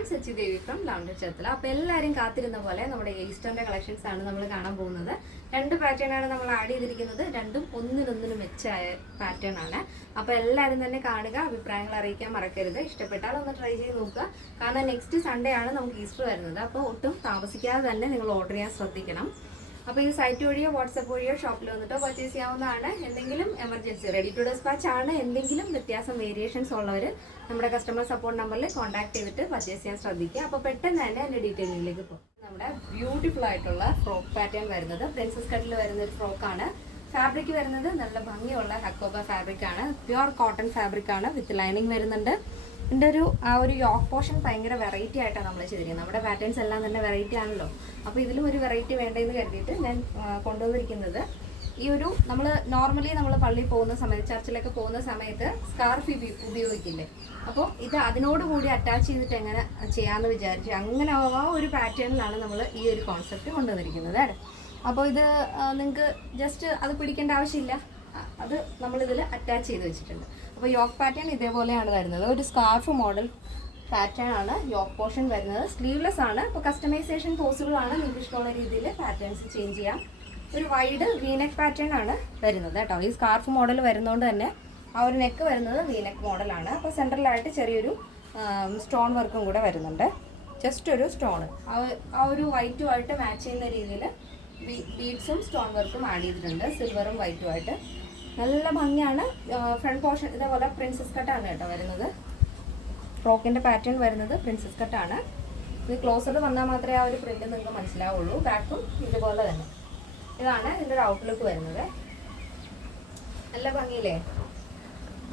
ഞാൻ സച്ചി ദേവി ഫ്രം ലൗണ്ടർ ചേർത്തല. അപ്പോൾ എല്ലാവരും കാത്തിരുന്ന പോലെ നമ്മുടെ ഈസ്റ്ററിന്റെ കളക്ഷൻസ് ആണ് നമ്മൾ കാണാൻ പോകുന്നത്. രണ്ട് പാറ്റേൺ ആണ് നമ്മൾ ആഡ് ചെയ്തിരിക്കുന്നത്. രണ്ടും ഒന്നിനൊന്നിനും മെച്ചായ പാറ്റേൺ ആണ്. അപ്പോൾ എല്ലാവരും തന്നെ കാണുക, അഭിപ്രായങ്ങൾ അറിയിക്കാൻ മറക്കരുത്. ഇഷ്ടപ്പെട്ടാൽ ഒന്ന് ട്രൈ ചെയ്ത് നോക്കുക. കാരണം നെക്സ്റ്റ് സൺഡേ ആണ് നമുക്ക് ഈസ്റ്റർ വരുന്നത്. അപ്പോൾ ഒട്ടും താമസിക്കാതെ തന്നെ നിങ്ങൾ ഓർഡർ ചെയ്യാൻ ശ്രദ്ധിക്കണം. അപ്പോൾ ഈ സൈറ്റ് വഴിയോ വാട്സപ്പ് വഴിയോ ഷോപ്പിൽ വന്നിട്ടോ പർച്ചേസ് ചെയ്യാവുന്നതാണ്. എന്തെങ്കിലും എമർജൻസി റെഡി ടു ഡെസ്പാച്ച് ആണ്, എന്തെങ്കിലും വ്യത്യാസം വേരിയേഷൻസ് ഉള്ളവർ നമ്മുടെ കസ്റ്റമർ സപ്പോർട്ട് നമ്പറിൽ കോൺടാക്ട് ചെയ്തിട്ട് പർച്ചേസ് ചെയ്യാൻ ശ്രദ്ധിക്കുക. അപ്പോൾ പെട്ടെന്ന് തന്നെ അതിൻ്റെ ഡീറ്റെയിലിലേക്ക് പോകും. നമ്മുടെ ബ്യൂട്ടിഫുൾ ആയിട്ടുള്ള ഫ്രോക്ക് പാറ്റേൺ വരുന്നത് പ്രിൻസസ് കട്ടിൽ വരുന്ന ഒരു ഫ്രോക്കാണ്. ഫാബ്രിക് വരുന്നത് നല്ല ഭംഗിയുള്ള ഹക്കോബ ഫാബ്രിക് ആണ്. പ്യുവർ കോട്ടൺ ഫാബ്രിക് ആണ്. വിത്ത് ലൈനിങ് വരുന്നുണ്ട്. ഇതിൻ്റെ ഒരു യോക്ക് പോർഷൻ ഭയങ്കര വെറൈറ്റി ആയിട്ടാണ് നമ്മൾ ചെയ്തിരിക്കുന്നത്. നമ്മുടെ പാറ്റേൺസ് എല്ലാം തന്നെ വെറൈറ്റി ആണല്ലോ. അപ്പോൾ ഇതിലും ഒരു വെറൈറ്റി വേണ്ടതെന്ന് കരുതിയിട്ട് ഞാൻ കൊണ്ടുവന്നിരിക്കുന്നത് നമ്മൾ നോർമലി നമ്മൾ പള്ളിയിൽ പോകുന്ന സമയത്ത്, ചർച്ചിലൊക്കെ പോകുന്ന സമയത്ത് സ്കാർഫ് ഉപയോഗിക്കില്ലേ, അപ്പോൾ ഇത് അതിനോട് കൂടി അറ്റാച്ച് ചെയ്തിട്ട് എങ്ങനെ ചെയ്യാമെന്ന് വിചാരിച്ചു. അങ്ങനെ ആ ഒരു പാറ്റേണിലാണ് നമ്മൾ ഈ ഒരു കോൺസെപ്റ്റ് കൊണ്ടുവന്നിരിക്കുന്നത്. അപ്പോൾ ഇത് നിങ്ങൾക്ക് ജസ്റ്റ് അത് പിടിക്കേണ്ട ആവശ്യമില്ല, അത് നമ്മളിതിൽ അറ്റാച്ച് ചെയ്ത് വെച്ചിട്ടുണ്ട്. അപ്പോൾ യോക്ക് പാറ്റേൺ ഇതേപോലെയാണ് വരുന്നത്. ഒരു സ്കാർഫ് മോഡൽ പാറ്റേൺ ആണ് യോക്ക് പോർഷൻ വരുന്നത്. സ്ലീവ്ലെസ് ആണ്. അപ്പോൾ കസ്റ്റമൈസേഷൻ പോസിബിൾ ആണ്. നിങ്ങൾക്ക് ഇഷ്ടമുള്ള രീതിയിൽ പാറ്റേൺസ് ചേഞ്ച് ചെയ്യാം. ഒരു വൈഡ് വീനെക്ക് പാറ്റേൺ ആണ് വരുന്നത് കേട്ടോ. ഈ സ്കാർഫ് മോഡൽ വരുന്നതുകൊണ്ട് തന്നെ ആ ഒരു നെക്ക് വരുന്നത് വീനെക്ക് മോഡലാണ്. അപ്പോൾ സെൻട്രലായിട്ട് ചെറിയൊരു സ്റ്റോൺ വർക്കും കൂടെ വരുന്നുണ്ട്. ജസ്റ്റ് ഒരു സ്റ്റോൺ ആ ഒരു വൈറ്റുമായിട്ട് മാച്ച് ചെയ്യുന്ന രീതിയിൽ ബീഡ്സും സ്റ്റോൺ വർക്കും ആഡ് ചെയ്തിട്ടുണ്ട്. സിൽവറും വൈറ്റുമായിട്ട് നല്ല ഭംഗിയാണ്. ഫ്രണ്ട് പോർഷൻ ഇതേപോലെ പ്രിൻസസ് കട്ടാണ് കേട്ടോ വരുന്നത്. ഫ്രോക്കിൻ്റെ പാറ്റേൺ വരുന്നത് പ്രിൻസസ് കട്ടാണ്. ഇത് ക്ലോസർ വന്നാൽ മാത്രമേ ആ ഒരു പ്രിന്റ് നിങ്ങൾക്ക് മനസ്സിലാവുള്ളൂ. ബാക്കും ഇതുപോലെ തന്നെ. ഇതാണ് ഇതിൻ്റെ ഒരു ഔട്ട്ലുക്ക് വരുന്നത്. നല്ല ഭംഗിയില്ലേ?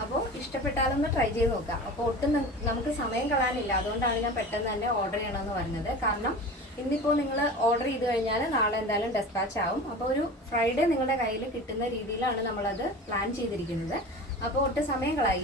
അപ്പോൾ ഇഷ്ടപ്പെട്ടാലൊന്ന് ട്രൈ ചെയ്ത് നോക്കാം. അപ്പോൾ ഒട്ടും നമുക്ക് സമയം കളയാനില്ല. അതുകൊണ്ടാണ് ഞാൻ പെട്ടെന്ന് തന്നെ ഓർഡർ ചെയ്യണമെന്ന് പറഞ്ഞത്. കാരണം ഇന്നിപ്പോൾ നിങ്ങൾ ഓർഡർ ചെയ്ത് കഴിഞ്ഞാൽ നാളെ എന്തായാലും ഡെസ്പാച്ച് ആവും. അപ്പോൾ ഒരു ഫ്രൈഡേ നിങ്ങളുടെ കയ്യിൽ കിട്ടുന്ന രീതിയിലാണ് നമ്മളത് പ്ലാൻ ചെയ്തിരിക്കുന്നത്. അപ്പോൾ ഒട്ടും സമയം കളയാം.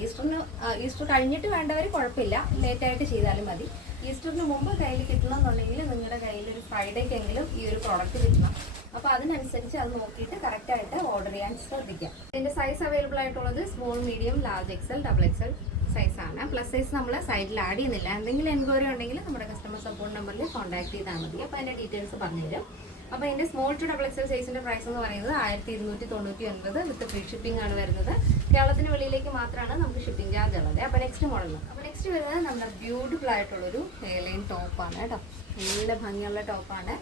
ഈസ്റ്റർ കഴിഞ്ഞിട്ട് വേണ്ടവർ കുഴപ്പമില്ല, ലേറ്റായിട്ട് ചെയ്താലും മതി. ഈസ്റ്ററിന് മുമ്പ് കയ്യിൽ കിട്ടണമെന്നുണ്ടെങ്കിൽ നിങ്ങളുടെ കയ്യിൽ ഒരു ഫ്രൈഡേക്കെങ്കിലും ഈ ഒരു പ്രോഡക്റ്റ് കിട്ടണം. അപ്പോൾ അതിനനുസരിച്ച് അത് നോക്കിയിട്ട് കറക്റ്റായിട്ട് ഓർഡർ ചെയ്യാൻ ശ്രദ്ധിക്കാം. ഇതിൻ്റെ സൈസ് അവൈലബിൾ ആയിട്ടുള്ളത് small, medium, large XL, double Excel സൈസാണ്. പ്ലസ് സൈസ് നമ്മൾ സൈഡിൽ ആഡ് ചെയ്യുന്നില്ല. എന്തെങ്കിലും എൻക്വയറി ഉണ്ടെങ്കിൽ നമ്മുടെ കസ്റ്റമർ സപ്പോർട്ട് നമ്പറിൽ കോൺടാക്ട് ചെയ്താൽ മതി. അപ്പോൾ അതിൻ്റെ ഡീറ്റെയിൽസ് പറഞ്ഞുതരും. അപ്പോൾ ഇതിൻ്റെ സ്മോൾ ടു ഡബിൾ എക്സൽ സൈസിൻ്റെ പ്രൈസ് എന്ന് പറയുന്നത് 1299 വിത്ത് ഫ്രീ ഷിപ്പിംഗ് ആണ് വരുന്നത്. കേരളത്തിന് വെളിയിലേക്ക് മാത്രമാണ് നമുക്ക് ഷിപ്പിംഗ് ചാർജ് ഉള്ളത്. അപ്പോൾ നെക്സ്റ്റ് മോഡൽ. അപ്പോൾ നെക്സ്റ്റ് വരുന്നത് നമ്മുടെ ബ്യൂട്ടിഫുൾ ആയിട്ടുള്ളൊരു ഹെയർലൈൻ ടോപ്പാണ് കേട്ടോ. നല്ല ഭംഗിയുള്ള ടോപ്പാണ്.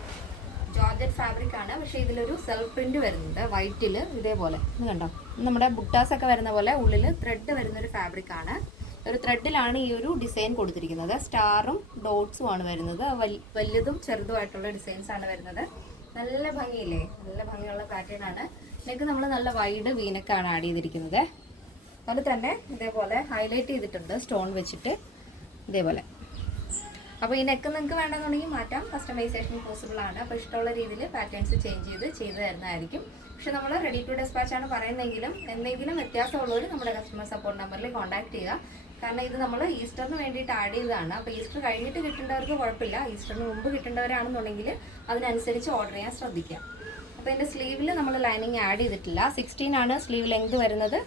ജോർജറ്റ് ഫാബ്രിക് ആണ്. പക്ഷേ ഇതിലൊരു സെൽഫ് പ്രിന്റ് വരുന്നുണ്ട് വൈറ്റിൽ. ഇതേപോലെ ഇത് കണ്ടോ, നമ്മുടെ ബുട്ടാസ് ഒക്കെ വരുന്ന പോലെ ഉള്ളിൽ ത്രെഡ് വരുന്നൊരു ഫാബ്രിക് ആണ്. ഒരു ത്രെഡിലാണ് ഈ ഒരു ഡിസൈൻ കൊടുത്തിരിക്കുന്നത്. സ്റ്റാറും ഡോട്ട്സും ആണ് വരുന്നത്. വലിയതും ചെറുതുമായിട്ടുള്ള ഡിസൈൻസ് ആണ് വരുന്നത്. നല്ല ഭംഗിയില്ലേ? നല്ല ഭംഗിയുള്ള പാറ്റേൺ ആണ്. നെക്ക് നമ്മൾ നല്ല വൈഡ് വീനക്കാണ് ആഡ് ചെയ്തിരിക്കുന്നത്. അതുപോലെ തന്നെ ഇതേപോലെ ഹൈലൈറ്റ് ചെയ്തിട്ടുണ്ട് സ്റ്റോൺ വെച്ചിട്ട് ഇതേപോലെ. അപ്പോൾ ഈ നെക്ക് നിങ്ങൾക്ക് വേണമെന്നുണ്ടെങ്കിൽ മാറ്റാം. കസ്റ്റമൈസേഷൻ പോസിബിൾ ആണ്. അപ്പോൾ ഇഷ്ടമുള്ള രീതിയിൽ പാറ്റേൺസ് ചെയ്ത് തരുന്നതായിരിക്കും. പക്ഷെ നമ്മൾ റെഡി ടു ഡെസ്പാച്ച് ആണ് പറയുന്നതെങ്കിലും എന്തെങ്കിലും വ്യത്യാസമുള്ളവർ നമ്മുടെ കസ്റ്റമർ സപ്പോർട്ട് നമ്പറിൽ കോൺടാക്ട് ചെയ്യുക. കാരണം ഇത് നമ്മൾ ഈസ്റ്ററിന് വേണ്ടിയിട്ട് ആഡ് ചെയ്തതാണ്. അപ്പോൾ ഈസ്റ്റർ കഴിഞ്ഞിട്ട് കിട്ടേണ്ടവർക്ക് കുഴപ്പമില്ല. ഈസ്റ്ററിന് മുമ്പ് കിട്ടേണ്ടവരാണെന്നുണ്ടെങ്കിൽ അതിനനുസരിച്ച് ഓർഡർ ചെയ്യാൻ ശ്രദ്ധിക്കാം. അപ്പോൾ ഇതിൻ്റെ സ്ലീവിൽ നമ്മൾ ലൈനിങ് ആഡ് ചെയ്തിട്ടില്ല. 16 ആണ് സ്ലീവ് ലെങ്ത് വരുന്നത്.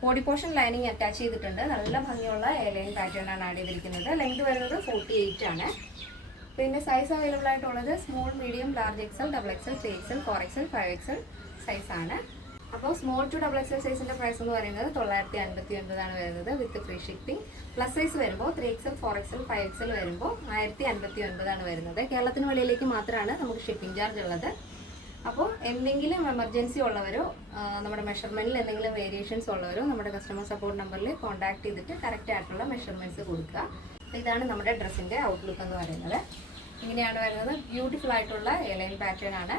ബോഡി പോർഷൻ ലൈനിങ് അറ്റാച്ച് ചെയ്തിട്ടുണ്ട്. നല്ല ഭംഗിയുള്ള എയർലൈൻ പാറ്റേൺ ആണ് ആഡ് ചെയ്തിരിക്കുന്നത്. ലെങ്ത് വരുന്നത് 48 ആണ്. പിന്നെ സൈസ് അവൈലബിൾ ആയിട്ടുള്ളത് small, medium, large XL, double XL, 3 XL, 4 XL, 5 XL സൈസാണ്. അപ്പോൾ സ്മോൾ ടു ഡബിൾ എക്സൽ സൈസിൻ്റെ പ്രൈസ് എന്ന് പറയുന്നത് 959 ആണ് വരുന്നത് with free shipping. Plus size വരുമ്പോൾ 3 എക്സൽ, 4 എക്സൽ, 5 എക്സൽ വരുമ്പോൾ 1059 ആണ് വരുന്നത്. കേരളത്തിന് വെളിയിലേക്ക് മാത്രമാണ് നമുക്ക് ഷിപ്പിംഗ് ചാർജ് ഉള്ളത്. അപ്പോൾ എന്തെങ്കിലും എമർജൻസി ഉള്ളവരോ നമ്മുടെ മെഷർമെൻറ്റിൽ എന്തെങ്കിലും വേരിയേഷൻസ് ഉള്ളവരോ നമ്മുടെ കസ്റ്റമർ സപ്പോർട്ട് നമ്പറിൽ കോൺടാക്ട് ചെയ്തിട്ട് കറക്റ്റ് ആയിട്ടുള്ള മെഷർമെൻറ്റ്സ് കൊടുക്കുക. ഇതാണ് നമ്മുടെ ഡ്രസ്സിൻ്റെ ഔട്ട്ലുക്ക് എന്ന് പറയുന്നത്. ഇങ്ങനെയാണ് വരുന്നത്. ബ്യൂട്ടിഫുൾ ആയിട്ടുള്ള എയർലൈൻ പാറ്റേൺ ആണ്.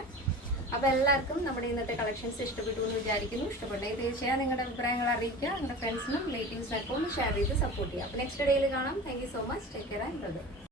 അപ്പോൾ എല്ലാവർക്കും നമ്മുടെ ഇന്നത്തെ കളക്ഷൻസ് ഇഷ്ടപ്പെട്ടു എന്ന് വിചാരിക്കുന്നു. ഇഷ്ടപ്പെട്ടെങ്കിൽ തീർച്ചയായും നിങ്ങളുടെ അഭിപ്രായങ്ങൾ അറിയിക്കുക. നിങ്ങളുടെ ഫ്രണ്ട്സിനും റിലേറ്റീവ്സിനൊക്കെ ഒന്ന് ഷെയർ ചെയ്ത് സപ്പോർട്ട് ചെയ്യുക. അപ്പോൾ നെക്സ്റ്റ് ഡേയിൽ കാണാം. Thank you so much. Take care and by.